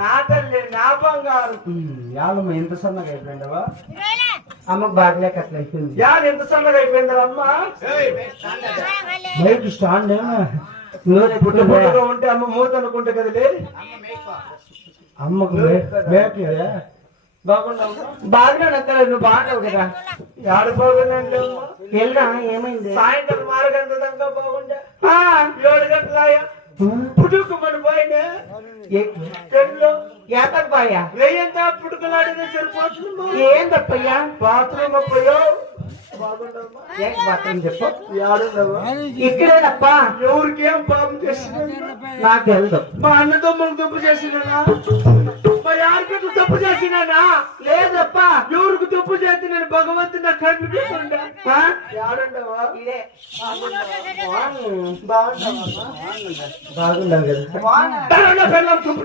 నా తల్లి నా బంగారు యాలమ్మ ఎంత సన్నగా అయిపోయిందవా? అమ్మకు బాగలేక అట్లా అయిపోయింది. యాలు ఎంత సన్నగా అయిపోయిందా అమ్మ? బయట స్టాండ్ పుట్ట పుట్టగా ఉంటే అమ్మ మూత అనుకుంటే కదలే. అమ్మకు మేకలే బాగానే నచ్చలే. నువ్వు బాగున్నావు కదా? యాడ బాగుందండి వెళ్ళరా? ఏమైంది? సాయంత్రం 6 గంటల దాకా బాగుండే. 7 గంటల పుట్టుకుమని పోయినా ఏతకు బాయా రేయంతా పుట్టుకలాడినా సరిపోతుంది. ఏం తప్పయ్యా? బాత్రూమ్ పోయావు బాత్రూమ్ చెప్పు. యాడున్నావా? ఇక్కడేనప్ప. ఎవరికేం పాపం చేసిన నాకు తెలుసు. మా అన్నదమ్ములకు తప్పు చేసినా, మా యారికట్లు తప్పు చేసినానా? లేదప్ప. ఎవరికి తప్పు చేసి నేను భగవంతుని నా కంటి పెట్టుండా. యాడుండవా? బాగుండవు కదా? తప్పు